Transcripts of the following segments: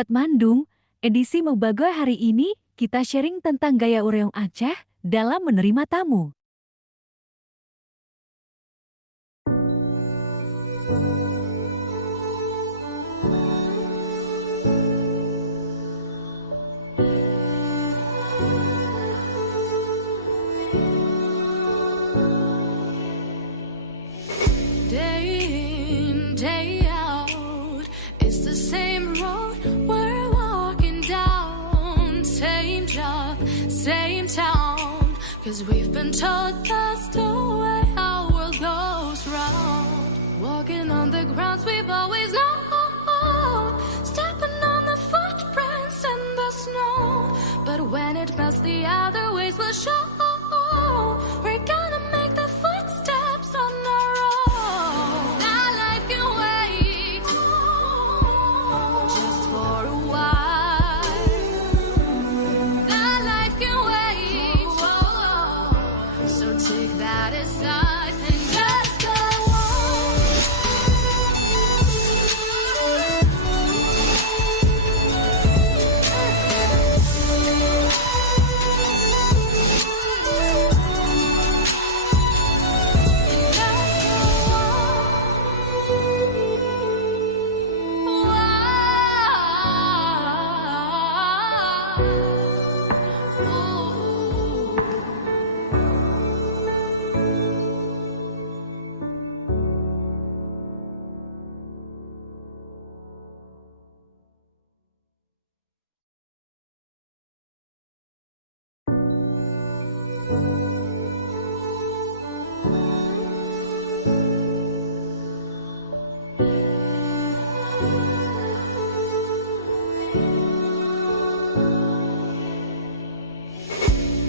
Sobat Mandung, edisi Mebagoy hari ini kita sharing tentang gaya ureong Aceh dalam menerima tamu. Day in, day out, it's the same road we're walking down. Same job, same town, 'cause we've been told that's the way our world goes round. Walking on the grounds we've always known, stepping on the footprints in the snow. But when it melts, the other ways will show. We're gonna make the footsteps on our own. That life can wait just for a while. That life can wait, so take that aside and just go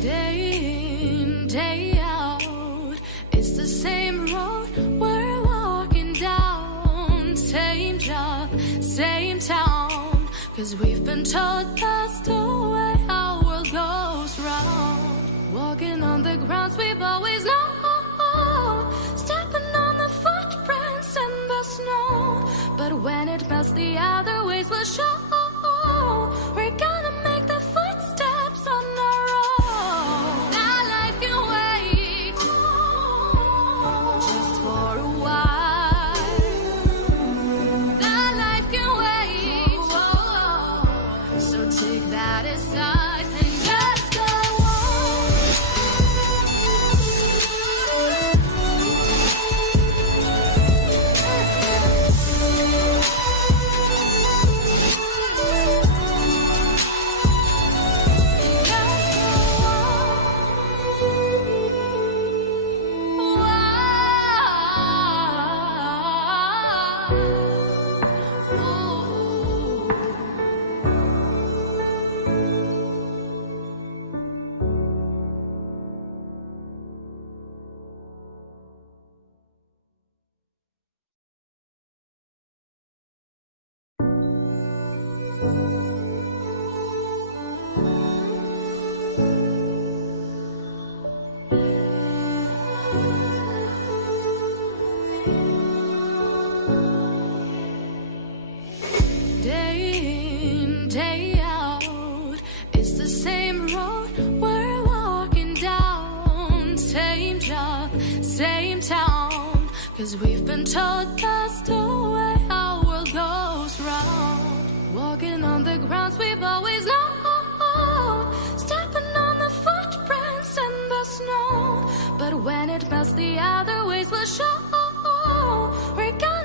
day in, day out, it's the same road we're walking down. Same job, same town, 'cause we've been told that's the way our world goes round. Walking on the grounds we've always known, stepping on the footprints in the snow. But when it melts, the other ways will show. We're gonna make the footsteps on our own. That life can wait just for a while. That life can wait, so take that aside and just go day in, day out, it's the same road we're walking down. Same job, same town, 'cause we've been told that's the way our world goes round. Walking on the grounds we've always known, stepping on the footprints in the snow. But when it melts, the other ways will show. We're gonna